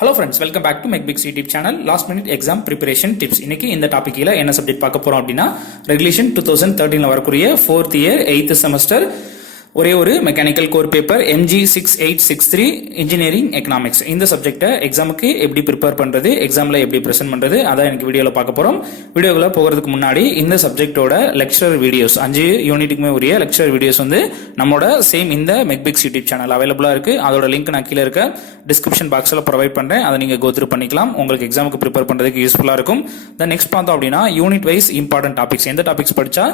Hello friends, welcome back to MakeBix YouTube channel. Last minute exam preparation tips. இன்னைக்கு இந்த டாபிக்ல என்ன subject பார்க்க போறோம் அப்படின்னா ரெகுலேஷன் 2013ல வரக்கூடிய 4th year 8th semester ஒரே ஒரு mechanical core paper MG6863 engineering economics. இந்த சப்ஜெக்டை எக்ஸாமுக்கு எப்படி ப்ரிப்பேர் பண்றது, எக்ஸாம்ல எப்படி ப்ரெசென்ட் பண்றது, அதான் எனக்கு வீடியோல பார்க்க போறோம். வீடியோக்குள்ள போகிறதுக்கு முன்னாடி இந்த சப்ஜெக்டோட லெக்சர் வீடியோஸ் 5 யூனிட்டுக்குமே உரிய லெக்சர் வீடியோஸ் வந்து நம்மளோட சேம் இந்த மெக்பிக்ஸ் யூடியூப் சேனல் அவைலபிளா இருக்கு. அதோட லிங்க் நான் கீழே இருக்க டிஸ்கிரிப்ஷன் பாக்ஸ்ல ப்ரொவைட் பண்றேன். அதை நீங்க கோ த்ரூ பண்ணிக்கலாம். உங்களுக்கு எக்ஸாமுக்கு ப்ரிப்பேர் பண்றதுக்கு யூஸ்ஃபுல்லா இருக்கும். தென் நெக்ஸ்ட் பார்த்தோம் அப்படின்னா யூனிட் வைஸ் இம்பார்ட்டன்ட் டாபிக்ஸ், எந்த டாபிக்ஸ் படிச்சா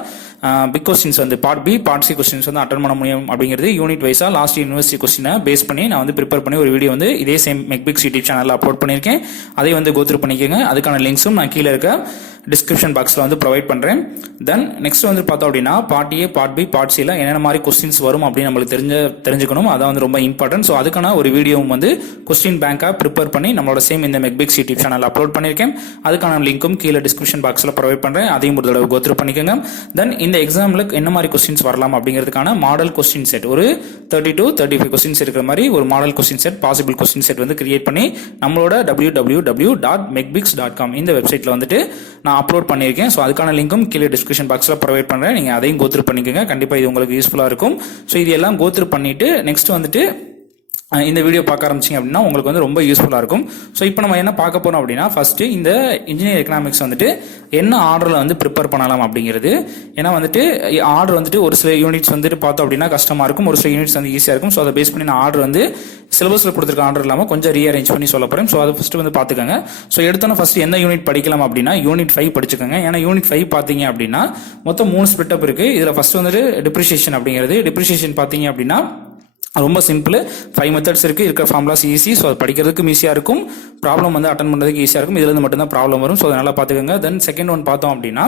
பிக் கொஸ்டின்ஸ் வந்து part B part C questions வந்து அட்டன் பண்ண முடியும் அப்படிங்கிறது யூனிட் வைஸா லாஸ்ட் யூனிவர்சிட்டி கொஸ்டினை பேஸ் பண்ணி நான் வந்து ப்ரிப்பேர் பண்ணி ஒரு வீடியோ வந்து இதே சேம் மெக்பிக்ஸ் யூடியூப் சேனல்ல அப்லோட் பண்ணியிருக்கேன். அதை வந்து கோ த்ரூ பண்ணிக்கோங்க. அதுக்கான லிங்க்ஸும் நான் கீழே இருக்க டிஸ்கிரிப்ஷன் பாக்ஸ்ல வந்து ப்ரொவைட் பண்றேன். தென் நெக்ஸ்ட் வந்து பார்த்தோம் அப்படின்னா part A part B part சில என்னென்ன மாதிரி கொஸ்டின்ஸ் வரும் அப்படின்னு நம்மளுக்கு தெரிஞ்சுக்கணும். அதான் வந்து ரொம்ப இம்பார்ட்டன்ட். ஸோ அதுக்கான ஒரு வீடியோவும் வந்து கொஸ்டின் பேங்கா ப்ரிப்பேர் பண்ணி நம்மளோட சேம் இந்த மெக்பிக்ஸ் யூடியூப் சேனல் அப்லோட் பண்ணியிருக்கேன். அதுக்கான லிங்க்கும் கீழே டிஸ்கிரிப்ஷன் பாக்ஸ்ல ப்ரொவைட் பண்றேன். அதையும் ஒரு தடவை கோ த்ரூ பண்ணிக்கோங்க. தென் இந்த எக்ஸாம்ல என்ன மாதிரி கொஸ்டின்ஸ் வரலாம் அப்படிங்கிறதுக்கான மாடல் கொஸ்டின் செட் ஒரு 30 to 35 கொஸ்டின்ஸ் இருக்கிற மாதிரி ஒரு model question set, possible question set வந்து கிரியேட் பண்ணி நம்மளோட www.mekbix.com இந்த வெப்சைட்ல வந்துட்டு நான் அப்லோட் பண்ணியிருக்கேன். ஸோ அதுக்கான லிங்கும் கீழே டிஸ்கிரிப்ஷன் பாக்ஸ்ல ப்ரொவைட் பண்றேன். நீங்க அதையும் கோ த்ரூ பண்ணிக்கோங்க. கண்டிப்பா இது உங்களுக்கு யூஸ்ஃபுல்லா இருக்கும். ஸோ இது எல்லாம் கோ த்ரூ பண்ணிட்டு நெக்ஸ்ட் வந்துட்டு இந்த வீடியோ பார்க்க ஆரம்பிச்சிங்க அப்படின்னா உங்களுக்கு வந்து ரொம்ப யூஸ்ஃபுல்லாக இருக்கும். ஸோ இப்போ நம்ம என்ன பார்க்க போறோம் அப்படின்னா ஃபர்ஸ்ட் இந்த இன்ஜினியர் எக்கனாமிக்ஸ் வந்துட்டு என்ன ஆர்டரில் வந்து ப்ரிப்பேர் பண்ணலாம் அப்படிங்கிறது. ஏன்னா வந்துட்டு ஆர்டர் வந்துட்டு ஒரு சில யூனிட்ஸ் வந்துட்டு பார்த்தோம் அப்படின்னா கஷ்டமாக இருக்கும், ஒரு சில யூனிட்ஸ் வந்து ஈஸியாக இருக்கும். ஸோ அதை பேஸ் பண்ணி நான் ஆர்டர் வந்து சிலபஸில் கொடுத்துருக்க ஆர்டர் இல்லாமல் கொஞ்சம் ரீஅரேஞ்ச் பண்ணி சொல்ல போகிறேன். ஸோ அதை ஃபர்ஸ்ட் வந்து பார்த்துக்கோங்க. ஸோ எடுத்தோன்னா ஃபர்ஸ்ட் எந்த யூனிட் படிக்கலாம் அப்படின்னா யூனிட் 5 படிச்சுக்கோங்க. ஏன்னா யூனிட் 5 பார்த்தீங்க அப்படின்னா மொத்தம் 3 ஸ்பிளிட் அப் இருக்கு. இதில் ஃபர்ஸ்ட் வந்துட்டு டிப்ரிசியேஷன் அப்படிங்கிறது. டிப்ரிசியேஷன் பார்த்தீங்க அப்படின்னா ரொம்ப சிம்பிள், 5 மெத்தட்ஸ் இருக்கு. இருக்கிற ஃபார்முலாஸ் ஈஸி. ஸோ அது படிக்கிறதுக்கு ஈஸியா இருக்கும், ப்ராப்ளம் வந்து அட்டன் பண்ணுறதுக்கு ஈஸியா இருக்கும். இதுல இருந்து மட்டும் தான் ப்ராப்ளம் வரும். ஸோ அதை நல்லா பார்த்துக்கோங்க. தென் செகண்ட் ஒன் பார்த்தோம் அப்படின்னா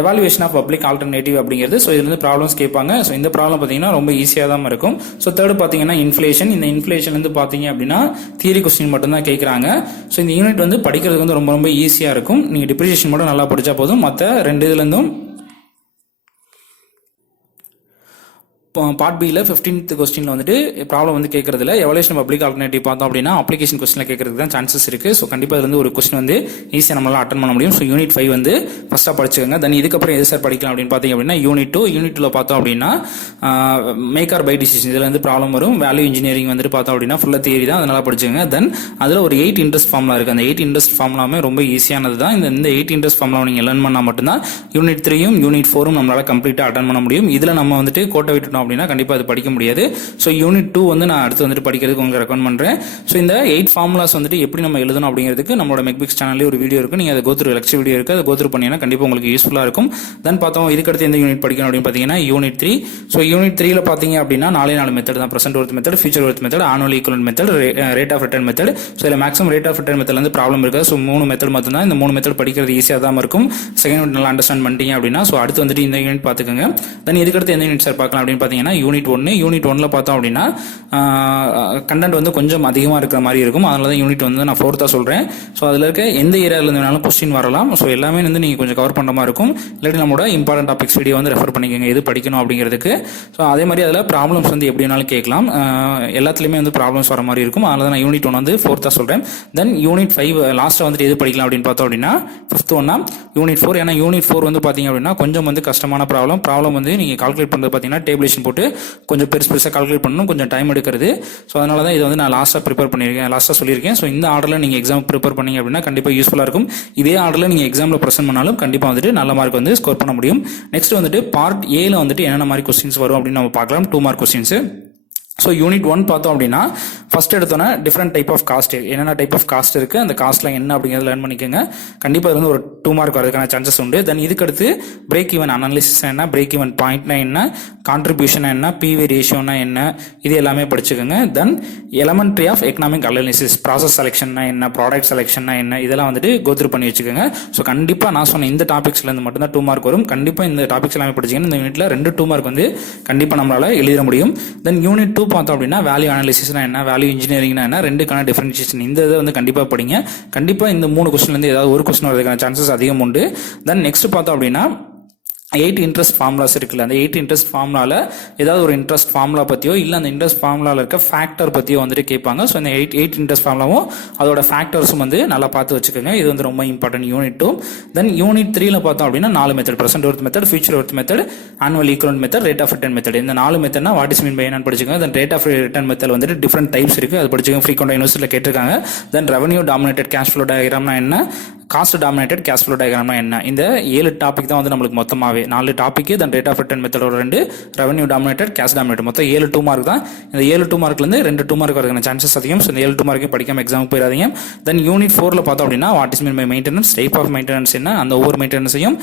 எவாலுவேஷன் ஆஃப் பப்ளிக் ஆல்டர்னேட்டிவ் அப்படிங்கிறது. ஸோ இதுல இருந்து ப்ராப்ளம்ஸ் கேட்பாங்க. ஸோ இந்த ப்ராப்ளம் பார்த்தீங்கன்னா ரொம்ப ஈஸியாக தான் இருக்கும். ஸோ தேர்ட் பார்த்தீங்கன்னா இன்ஃப்ளேஷன். இந்த இன்ஃப்ளேஷன் வந்து பார்த்தீங்க அப்படின்னா தியரி கொஸ்டின் மட்டும் தான் கேட்குறாங்க. ஸோ இந்த யூனிட் வந்து படிக்கிறதுக்கு வந்து ரொம்ப ரொம்ப ஈஸியாக இருக்கும். நீங்கள் டிப்ரிசியேஷன் மட்டும் நல்லா படிச்சா போதும். மற்ற 2 இதுலேருந்தும் பார்ட் பியில் 15th கொஸ்டின்ல வந்துட்டு ப்ராப்ளம் வந்து கேட்கறதுல எவல்யூஷன் பப்ளிக் ஆல்டர்னேட்டிவ் பார்த்தோம் அப்படின்னா அப்ளிகேஷன் கொஸ்டின்ல கேட்கறதுக்கு தான் சான்சஸ் இருக்கு. ஸோ கண்டிப்பாக இதுல இருந்து ஒரு கொஸ்டின் வந்து ஈஸியாக நம்மளால அட்டன் பண்ண முடியும். ஸோ யூனிட் 5 வந்து ஃபர்ஸ்டா படிச்சுக்கோங்க. தென் இதுக்கப்புறம் எது சார் படிக்கலாம் அப்படின்னு பார்த்தீங்க அப்படின்னா யூனிட் 2 பார்த்தோம் அப்படின்னா மேக் ஆர் பை டிசிஷன் இதுல இருந்து ப்ராப்ளம் வரும். வேல்யூ இன்ஜினியரிங் வந்துட்டு பார்த்தோம் அப்படின்னா ஃபுல்லா தியரி தான், அதனால படிச்சுக்கோங்க. தென் அதுல ஒரு 8 இன்ட்ரெஸ்ட் ஃபார்முலா இருக்கு. அந்த 8 இன்ட்ரெஸ்ட் ஃபார்முலாமே ரொம்ப ஈஸியானது தான். இந்த 8 இன்ட்ரெஸ்ட் ஃபார்முலா நீங்க லேர்ன் பண்ணா மட்டும்தான் யூனிட் 3யும் யூனிட் 4ம் நம்மளால கம்ப்ளீட்டா அட்டன் பண்ண முடியும். இதுல நம்ம வந்துட்டு கோட்டை விட்டுட்டோம் அப்படின்னா கண்டிப்பா அது படிக்க முடியாது. ஸோ யூனிட் 2 வந்து நான் அடுத்து வந்துட்டு படிக்கிறதுக்கு உங்களுக்கு ரெக்கமெண்ட் பண்றேன். ஸோ இந்த 8 ஃபார்முலாஸ் வந்துட்டு எப்படி நம்ம எழுதணும் அப்படிங்கிறதுக்கு நம்மளோட மெக்பிக்ஸ் சேனல்ல ஒரு வீடியோ இருக்கு. நீங்க அதை கோ த்ரூ லெக்சர் வீடியோ இருக்கு, அதை கோ த்ரூ பண்ணீங்கன்னா கண்டிப்பா உங்களுக்கு யூஸ்ஃபுல்லா இருக்கும். தென் பார்த்தோம் இதுக்கடுத்து எந்த யூனிட் படிக்கணும் அப்படின்னு பார்த்தீங்கன்னா யூனிட் 3. ஸோ யூனிட் 3ல பார்த்தீங்க அப்படின்னா 4 மெத்தட் தான். Present worth method, future worth method, annual equivalent method, rate of return method. So இதில் மேக்ஸிமம் ரேட் ஆஃப் ரிட்டர்ன் மெத்தட்ல இருந்து ப்ராப்ளம் இருக்காது. ஸோ 3 மெத்தட் மட்டும் தான். இந்த 3 மெத்தட் படிக்கிறது ஈஸியாக தான் இருக்கும். செகண்ட் யூனிட் நல்லா அண்டர்ஸ்டாண்ட் பண்ணிட்டீங்க அப்படின்னா ஸோ அடுத்து வந்துட்டு இந்த யூனிட் பார்த்துக்கோங்க. தென் இதுக்கடுத்து எந்த யூனிட் சார் பார்க்கலாம் அப்படின்னு பார்த்தீங்கன்னா யூனிட் 1. யூனிட் 1ல பார்த்தோம் அப்படின்னா கண்டென்ட் வந்து கொஞ்சம் அதிகமாக இருக்கிற மாதிரி இருக்கும். அதனால தான் யூனிட் வந்து நான் 4th சொல்றேன். ஸோ அதில் இருக்க எந்த ஏரியாவில் இருந்தாலும் கொஸ்டின் வரலாம். ஸோ எல்லாமே வந்து நீங்கள் கொஞ்சம் கவர் பண்ணுற மாதிரி இருக்கும். இல்லாட்டி நம்மளோட இம்பார்ட்டன்ட் டாபிக்ஸ் வீடியோ வந்து ரெஃபர் பண்ணிக்கோங்க எது படிக்கணும் அப்படிங்கிறதுக்கு. ஸோ அதே மாதிரி அதில் ப்ராப்ளம்ஸ் வந்து எப்படி வேணாலும் கேட்கலாம். எல்லாத்துலேயுமே வந்து ப்ராப்ளம்ஸ் வர மாதிரி இருக்கும். அதனால தான் நான் யூனிட் 1 வந்து 4th சொல்றேன். தென் யூனிட் 5 லாஸ்ட்டாக வந்துட்டு எது படிக்கலாம் அப்படின்னு பார்த்தோம் அப்படின்னா 5th ஒன்னா யூனிட் 4. ஏன்னா யூனிட் 4 வந்து பார்த்தீங்க அப்படின்னா கொஞ்சம் வந்து கஷ்டமான ப்ராப்ளம் வந்து நீங்கள் கால்குலேட் பண்ணுறது பார்த்தீங்கன்னா டேபிளேஷன் போட்டு கொஞ்சம் பெருசாக கால்குலேட் பண்ணணும், கொஞ்சம் டைம் எடுக்கிறது. ஸோ அதனால தான் இது வந்து நான் லாஸ்ட்டாக ப்ரிப்பேர் பண்ணியிருக்கேன், லாஸ்ட்டாக சொல்லியிருக்கேன். ஸோ இந்த ஆர்டரில் நீங்கள் எக்ஸாம் ப்ரிப்பேர் பண்ணீங்க அப்படின்னா கண்டிப்பாக யூஸ்ஃபுல்லாக இருக்கும். இதே ஆர்டரில் நீங்கள் எக்ஸாமில் ப்ரெசென்ட் பண்ணாலும் கண்டிப்பாக வந்துட்டு நல்ல மார்க் வந்து ஸ்கோர் பண்ண முடியும். நெக்ஸ்ட் வந்துட்டு பார்ட் ஏல வந்துட்டு என்னென்ன மாதிரி கொஸ்டின்ஸ் வரும் அப்படின்னு நம்ம பார்க்கலாம். 2 மார்க் கொஸ்டின்ஸ். ஸோ யூனிட் 1 பார்த்தோம் அப்படின்னா ஃபர்ஸ்ட் எடுத்தோன்னா டிஃப்ரெண்ட் டைப் ஆஃப் காஸ்ட், என்னென்ன டைப் ஆஃப் காஸ்ட் இருக்கு, அந்த காஸ்ட்லாம் என்ன அப்படிங்கிறத லேர்ன் பண்ணிக்கோங்க. கண்டிப்பாக இது வந்து ஒரு 2 மார்க் வரதுக்கான சான்சஸ் உண்டு. தென் இதுக்கடுத்து பிரேக் ஈவன் அனாலிசிஸ் என்ன, பிரேக் ஈவன் பாயிண்ட்னா என்ன, கான்ட்ரிபியூஷன் என்ன, பிவி ரேஷியோனா என்ன, இது எல்லாமே படிச்சுக்கோங்க. Then elementary of economic analysis, process செலெக்ஷன்னா என்ன, ப்ராடக்ட் செலெக்ஷன்னா என்ன, இதெல்லாம் வந்துட்டு கோ த்ரூ பண்ணி வச்சுக்கோங்க. ஸோ கண்டிப்பாக நான் சொன்ன இந்த டாபிக்ஸ்ல இருந்து மட்டும் தான் 2 மார்க் வரும். கண்டிப்பாக இந்த டாபிக்ஸ் எல்லாமே படிச்சிங்கன்னா இந்த யூனிட்ல 2 மார்க் வந்து கண்டிப்பாக நம்மளால எழுத முடியும். தென் யூனிட் 2 பார்த்தோம் அப்படின்னா வேல்யூ அனாலிசிஸ்னா என்ன, வேல்யூ இன்ஜினியரிங்னா என்ன, ரெண்டுக்கான டிஃபரன்ஷியேஷன். இந்த இதை வந்து கண்டிப்பாக படிங்க. கண்டிப்பாக இந்த 3 கொஸ்டின்ல இருந்து ஏதாவது ஒரு கொஸ்டின் வரதுக்கான சான்சஸ் அதிகம் உண்டு. தென் நெக்ஸ்ட் பார்த்தோம் அப்படின்னா 8 இன்ட்ரெஸ்ட் ஃபார்முலாஸ் இருக்குல்ல, அந்த 8 இன்ட்ரெஸ்ட் ஃபார்முலாவில் ஏதாவது ஒரு இன்ட்ரெஸ்ட் ஃபார்முலா பற்றியோ இல்லை அந்த இன்ட்ரெஸ்ட் ஃபார்முலாவில் இருக்க ஃபேக்டர் பற்றியோ வந்துட்டு கேட்பாங்க. ஸோ இந்த எயிட் இன்ட்ரெஸ்ட் ஃபார்முலாவும் அதோட ஃபேக்டர்ஸும் வந்து நல்லா பார்த்து வச்சுக்கோங்க. இது வந்து ரொம்ப இம்பார்ட்டன்ட் யூனிட் 2. தென் யூனிட் 3ல பார்த்தோம் அப்படின்னா 4 method, present worth method, future worth method, annual equivalent method, rate of return method. இந்த 4 மெத்தட்னா வாட் இஸ் மீன் பை என்னன்னு படிச்சுக்கோங்க. Then rate of return method வந்துட்டு டிஃப்ரெண்ட் டைப்ஸ் இருக்குது, அது படிச்சுக்கோங்க. ஃப்ரீக்வெண்ட் யூனிவர்சிட்டியில் கேட்டிருக்காங்க. Then revenue dominated cash flow டயக்ராம்னா என்ன, காஸ்ட் டாமினேட்டட் கேஷ் ஃப்ளோ டயக்ராம்னா என்ன. இந்த 7 டாபிக் தான் வந்து நம்மளுக்கு மொத்தமாகவே 4 topic. Then rate of return மெத்தடோட 2, ரெவன்யூ டாமினேட்டட், கேஷ் டாமினேட்டட், மொத்தம் 7 2 மார்க் தான். இந்த 7 2 மார்க்லேருந்து 2 2 மார்க் வரதுக்கான சான்சஸ் அதிகம். ஸோ இந்த 7 2 மார்க்கையும் படிக்காம எக்ஸாமுக்கு போயிடாதீங்க. தென் யூனிட் 4ல பார்த்தோம் அப்படின்னா what is mean by maintenance, type of maintenance என்ன, அந்த ஒவ்வொரு மெயின்டெனன்ஸையும்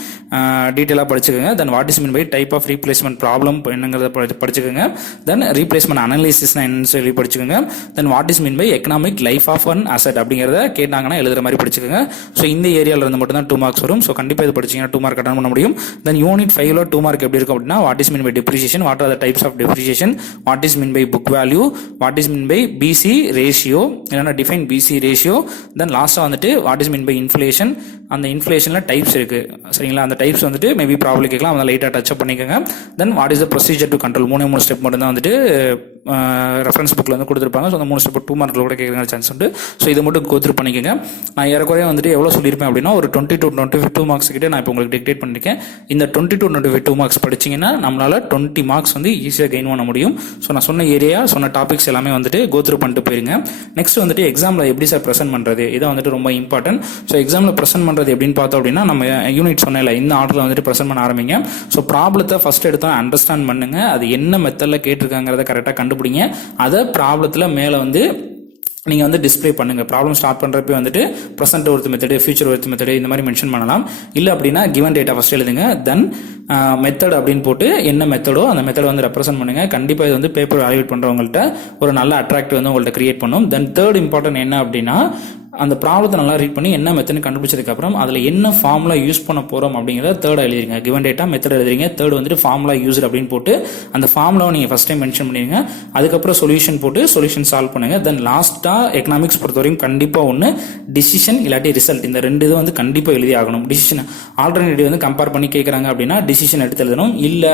டீட்டெயிலாக படிச்சுக்கோங்க. Then what is mean by type of replacement problem என்னங்கிறத படிச்சுக்கோங்க. தென் ரீப்ளேஸ்மெண்ட் அனாலிசிஸ்னா என்னன்னு சொல்லி படிச்சுக்கோங்க. Then what is mean by economic life of an asset அப்படிங்கிறத கேட்டாங்கன்னா எழுதுற மாதிரி படிச்சுக்கோங்க. ஸோ இந்த ஏரியாவில் இருந்து மட்டும் 2 மார்க்ஸ் வரும். ஸோ கண்டிப்பாக இது படிச்சீங்கன்னா 2 மார்க் அட்டன் பண்ண முடியும். தென் யூனிட் 5ல 2 மார்க் எப்படி இருக்கும் அப்படின்னா what is mean by depreciation, what are the types of depreciation, what is mean by book value, what is mean by BC ratio, இல்லைன்னா டிஃபைன் பிசி ரேஷியோ. தென் லாஸ்ட்டாக வந்துட்டு what is mean by inflation, அந்த இன்ஃப்ளேஷனில் types இருக்கு சரிங்களா, அந்த types வந்துட்டு maybe problem கேட்கலாம், அதை லைட்டாக டச் அப் பண்ணிக்கோங்க. தென் what is the procedure to control, 3 step மட்டும் தான் வந்துட்டு ரெஃபரன்ஸ் புக்கில் வந்து கொடுத்துருப்பாங்க. ஸோ அந்த 3 ஸ்டெப் 2 மார்க்கில் கூட கேட்குற சான்ஸ் உண்டு. ஸோ இதை மட்டும் கோத்ரூ பண்ணிக்கோங்க. நான் ஏறக்குறைய வந்துட்டு எவ்வளோ சொல்லியிருப்பேன் அப்படின்னா ஒரு 20 to 22 மார்க்ஸ் கிட்ட நான் இப்போ உங்களுக்கு டிக்டேட் பண்ணியிருக்கேன். இந்த 20 to 22 மார்க்ஸ் படிச்சிங்கன்னா நம்மளால் 20 மார்க்ஸ் வந்து ஈஸியாக கெயின் பண்ண முடியும். ஸோ நான் சொன்ன ஏரியா சொன்ன டாபிக்ஸ் எல்லாமே வந்துட்டு கோத்ரூ பண்ணிட்டு போயிருங்க. நெக்ஸ்ட் வந்துட்டு எக்ஸாமில் எப்படி சார் ப்ரெசென்ட் பண்ணுறது, இதான் வந்துட்டு ரொம்ப இம்பார்ட்டன்ட். ஸோ எக்ஸாமில் ப்ரெசென்ட் பண்ணுறது எப்படின்னு பார்த்தோம் அப்படின்னா நம்ம யூனிட் சொன்னேன்ல இந்த ஆர்டரில் வந்துட்டு ப்ரெசென்ட் பண்ண ஆரம்பிங்க. ஸோ ப்ராப்ளத்தை ஃபர்ஸ்ட் எடுத்தா அண்டர்ஸ்டாண்ட் பண்ணுங்க, அது என்ன மெத்தடில் கேட்டிருக்காங்கிறத கரெக்டாக கண்டுபிடிங்க. அதை ப்ராப்ளத்தில் மேலே வந்து நீங்கள் வந்து டிஸ்பிளே பண்ணுங்க. ப்ராப்ளம் ஸ்டார்ட் பண்ணுறப்ப வந்துட்டு present worth method, future worth method இந்த மாதிரி மென்ஷன் பண்ணலாம். இல்லை அப்படின்னா கிவன் டேட்டா ஃபர்ஸ்ட் எழுதுங்க. தென் மெத்தட் அப்படின்னு போட்டு என்ன மெத்தடோ அந்த மெத்தடை வந்து ரெப்ரசென்ட் பண்ணுங்க. கண்டிப்பாக இது வந்து பேப்பர் வேல்யூட் பண்ணுறவங்கள்ட்ட ஒரு நல்ல அட்ராக்டிவ் வந்து உங்கள்கிட்ட கிரியேட் பண்ணும். தென் தேர்ட் இம்பார்ட்டன்ட் என்ன அப்படின்னா அந்த ப்ராப்ளத்தை நல்லா ரீட் பண்ணி என்ன மெத்தட்னு கண்டுபிடிச்சதுக்கப்புறம் அதில் என்ன ஃபார்முலா யூஸ் பண்ண போகிறோம் அப்படிங்கிறத தேர்ட் எழுதிருங்க. கிவன் டேட்டா மெத்தட் எழுதுறீங்க, தேர்ட் வந்துட்டு ஃபார்முலா யூஸ்டு அப்படின்னு போட்டு அந்த ஃபார்முலாவை நீங்கள் ஃபஸ்ட் டைம் மென்ஷன் பண்ணிடுங்க. அதுக்கப்புறம் சொல்யூஷன் போட்டு சொல்யூஷன் சால்வ் பண்ணுங்க. தென் லாஸ்ட்டாக எக்கனாமிக்ஸ் பொறுத்தவரைக்கும் கண்டிப்பாக ஒன்று டிசிஷன் இல்லாட்டி ரிசல்ட், இந்த 2 இது வந்து கண்டிப்பாக எழுதி ஆகணும். டிசிஷன் ஆல்டர்னேட்டிவ் வந்து கம்பேர் பண்ணி கேட்குறாங்க அப்படின்னா டிசிஷன் எடுத்து எழுதணும். இல்லை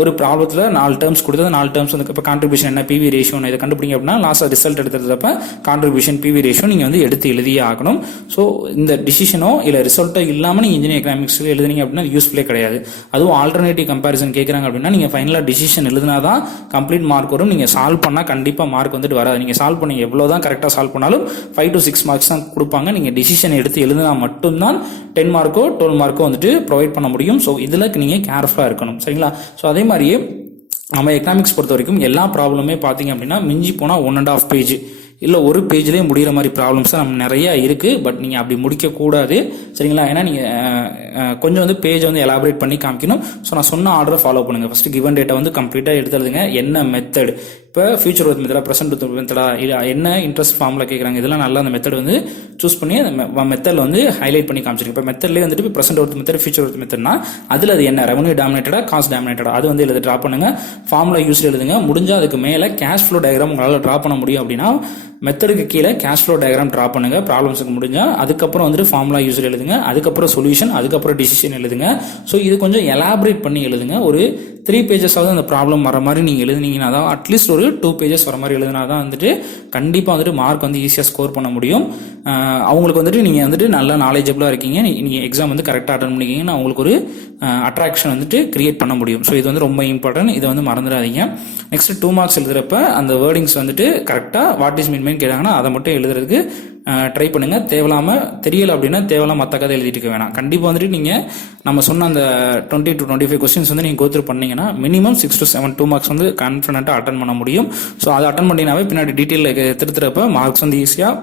ஒரு ப்ராப்ளத்தில் 4 டேர்ம்ஸ் கொடுத்தது 4 டேர்ம்ஸ் வந்து இப்போ கான்ட்ரிபியூஷன் என்ன பிவி ரேஷியோ இதை கண்டுபிடிங்க அப்படின்னா லாஸ்ட்டாக ரிசல்ட் எடுத்துறப்ப கான்ட்ரிபியூஷன் பிவி ரேஷியோ நீங்கள் வந்து எடுத்து எழுதியே ஆகணும். ஸோ இந்த டிசிஷனோ இல்லை ரிசல்ட்டோ இல்லாமல் நீங்கள் இன்ஜினியரிங் எக்கனாமிக்ஸில் எழுதுனீங்க அப்படின்னா யூஸ்ஃபுல்லே கிடையாது. அதுவும் ஆல்டர்னேட்டிவ் கம்பேரிசன் கேட்குறாங்க அப்படின்னா நீங்கள் ஃபைனலாக டிசிஷன் எழுதினா தான் கம்ப்ளீட் மார்க் வரும். நீங்கள் சால்வ் பண்ணால் கண்டிப்பாக மார்க் வந்துட்டு வராது. நீங்கள் சால்வ் பண்ணி எவ்வளோ தான் கரெக்டாக சால்வ் பண்ணாலும் 5 to 6 மார்க்ஸ் தான் கொடுப்பாங்க. நீங்கள் டிசிஷன் எடுத்து எழுதினா மட்டும்தான் 10 மார்க்கோ 12 மார்க்கோ வந்துட்டு ப்ரொவைட் பண்ண முடியும். ஸோ இதில் நீங்கள் கேர்ஃபுல்லாக இருக்கணும் சரிங்களா. ஸோ அதே மாதிரியே நம்ம எக்கனாமிக்ஸ் பொறுத்த வரைக்கும் எல்லா ப்ராப்ளமே பார்த்தீங்க அப்படின்னா மிஞ்சி போனால் 1.5 பேஜ் இல்லை ஒரு பேஜ்லேயே முடிகிற மாதிரி ப்ராப்ளம்ஸ் தான் நம்ம நிறையா இருக்குது. பட் நீங்கள் அப்படி முடிக்கக்கூடாது சரிங்களா. ஏன்னா நீங்கள் கொஞ்சம் வந்து பேஜை வந்து எலாபரேட் பண்ணி காமிக்கணும். ஸோ நான் சொன்ன ஆர்டரை ஃபாலோ பண்ணுங்கள். ஃபஸ்ட்டு கிவன் டேட்டா வந்து கம்ப்ளீட்டாக எடுத்து எழுதுங்க. என்ன மெத்தட், இப்போ ஃபியூச்சர் ஒர்த் மெத்தடா, ப்ரெசென்ட் ஒர்த் மெத்தடா, இல்லை என்ன இன்ட்ரெஸ்ட் ஃபார்முலா கேட்குறாங்க, இதெல்லாம் நல்லா அந்த மெத்தட் வந்து சூஸ் பண்ணி அந்த மெத்தடில் வந்து ஹைலைட் பண்ணி காமிச்சிருக்கு. இப்போ மெத்தட்லேயே வந்துட்டு இப்போ present worth method, future worth மெத்தட்னா அதில் அது என்ன ரெவன்யூ டாமினேட்டடா காஸ்ட் டாமினேட்டடா அது வந்து எழுத ட்ரா பண்ணுங்க. ஃபார்முலா யூஸ் எழுதுங்க. முடிஞ்சால் அதுக்கு மேலே கேஷ் ஃப்ளோ டயக்ராம் உங்களால் ட்ரா பண்ண முடியும் அப்படின்னா மெத்தடுக்கு கீழே கேஷ் ஃப்ளோ டயக்ராம் ட்ரா பண்ணுங்க ப்ராப்ளம்ஸுக்கு முடிஞ்சால். அதுக்கப்புறம் வந்துட்டு ஃபார்முலா யூஸ் எழுதுங்க. அதுக்கப்புறம் சொல்யூஷன், அதுக்கப்புறம் டிசிஷன் எழுதுங்க. ஸோ இது கொஞ்சம் எலாபரேட் பண்ணி எழுதுங்க. ஒரு 3 பேஜஸாவது அந்த ப்ராப்ளம் வர மாதிரி நீங்கள் எழுதுனீங்கன்னா தான், அட்லீஸ்ட் ஒரு 2 பேஜஸ் வர மாதிரி எழுதினா தான் வந்துட்டு கண்டிப்பாக வந்துட்டு மார்க் வந்து ஈஸியாக ஸ்கோர் பண்ண முடியும். அவங்களுக்கு வந்துட்டு நீங்கள் வந்துட்டு நல்லா நாலேஜபிளாக இருக்கீங்க, நீங்கள் எக்ஸாம் வந்து கரெக்டாக அட்டன் பண்ணிக்கிங்கன்னா அவங்களுக்கு ஒரு அட்ராக்ஷன் வந்துட்டு கிரியேட் பண்ண முடியும். ஸோ இது வந்து ரொம்ப இம்பார்ட்டன்ட், இதை வந்து மறந்துடாதீங்க. நெக்ஸ்ட் 2 மார்க்ஸ் எழுதுறப்ப அந்த வேர்டிங்ஸ் வந்துட்டு கரெக்டாக வாட் இஸ் மீன் கேட்டாங்கன்னா அதை மட்டும் எழுதுறதுக்கு ட்ரை பண்ணுங்க. தேவையில்லாமல் தெரியல அப்படின்னா தேவையில்லாம மற்ற கதை எழுதிட்டு இருக்க வேணாம். கண்டிப்பாக வந்துட்டு நீங்கள் நம்ம சொன்ன அந்த 20 to 25 கொஸ்டின்ஸ் வந்து நீங்கள் கோத்ரூ பண்ணீங்கன்னா மினிமம் 6 to 7 2 மார்க்ஸ் வந்து கான்ஃபிடென்ட்டாக அட்டன் பண்ண முடியும். ஸோ அதை அட்டன் பண்ணினாவே பின்னாடி டீட்டெயில் திருத்துறப்ப மார்க்ஸ் வந்து ஈஸியாக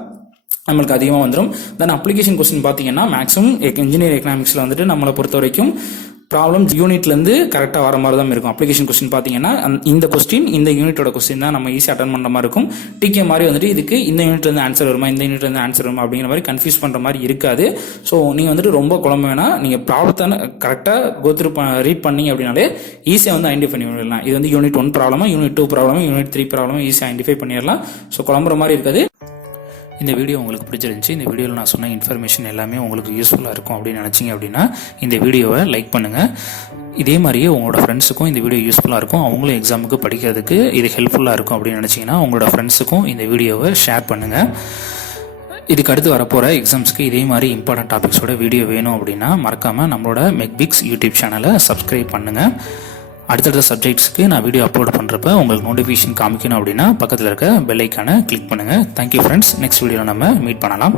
நம்மளுக்கு அதிகமாக வந்துடும். தென் அப்ளிகேஷன் கொஸ்டின் பார்த்தீங்கன்னா மேக்ஸிமம் இன்ஜினியரிங் எக்கனாமிக்ஸில் வந்துட்டு நம்மளை பொறுத்த வரைக்கும் ப்ராப்ளம்ஸ் யூனிட்லேருந்து கரெக்டாக வர மாதிரி தான் இருக்கும். அப்ளிகேஷன் கொஸ்டின் பார்த்தீங்கன்னா இந்த கொஸ்டின் இந்த யூனிட்டோட கொஸ்டின் தான் நம்ம ஈஸியாக அட்டன் பண்ணுற மாதிரி இருக்கும். டிகே மாதிரி வந்துட்டு இதுக்கு இந்த யூனிட்லேருந்து ஆன்சர் வருமா, இந்த யூனிட்லேருந்து ஆன்சர் வருமா அப்படிங்கிற மாதிரி கன்ஃபியூஸ் பண்ணுற மாதிரி இருக்காது. ஸோ நீங்கள் வந்துட்டு ரொம்ப குழம்பு வேணாம். நீங்கள் ப்ராப்ளத்தை கரெக்டாக கோத்ரூ ரீட் பண்ணீங்க அப்படின்னாலே ஈஸியாக வந்து ஐடென்டிஃபை பண்ணிடலாம். இது வந்து யூனிட் 1 ப்ராப்ளமா, யூனிட் 2 ப்ராப்ளமா, யூனிட் 3 ப்ராப்ளமா ஈஸியாக ஐடென்டிஃபை பண்ணிடலாம். ஸோ குழம்புற மாதிரி இருக்காது. இந்த வீடியோ உங்களுக்கு பிடிச்சிருந்துச்சு, இந்த வீடியோவில் நான் சொன்ன இன்ஃபர்மேஷன் எல்லாமே உங்களுக்கு யூஸ்ஃபுல்லாக இருக்கும் அப்படின்னு நினச்சிங்க அப்படின்னா இந்த வீடியோவை லைக் பண்ணுங்கள். இதே மாதிரியே உங்களோட ஃப்ரெண்ட்ஸுக்கும் இந்த வீடியோ யூஸ்ஃபுல்லாக இருக்கும், அவங்களும் எக்ஸாமுக்கு படிக்கிறதுக்கு இது ஹெல்ப்ஃபுல்லாக இருக்கும் அப்படின்னு நினச்சிங்கன்னா உங்களோட ஃப்ரெண்ட்ஸுக்கும் இந்த வீடியோவை ஷேர் பண்ணுங்கள். இதுக்கு அடுத்து வரப்போகிற எக்ஸாம்ஸ்க்கு இதே மாதிரி இம்பார்ட்டன்ட் டாபிக்ஸோட வீடியோ வேணும் அப்படின்னா மறக்காமல் நம்மளோட மெக்பிக்ஸ் யூடியூப் சேனலை சப்ஸ்கிரைப் பண்ணுங்கள். அடுத்தடுத்த சப்ஜெக்ட்ஸ்க்கு நான் வீடியோ அப்லோட் பண்ணுறப்ப உங்களுக்கு நோட்டிஃபிகேஷன் காமிக்கணும் அப்படின்னா பக்கத்தில் இருக்க பெல் ஐக்கானை கிளிக் பண்ணுங்கள். Thank you friends. நெக்ஸ்ட் வீடியோவில் நம்ம மீட் பண்ணலாம்.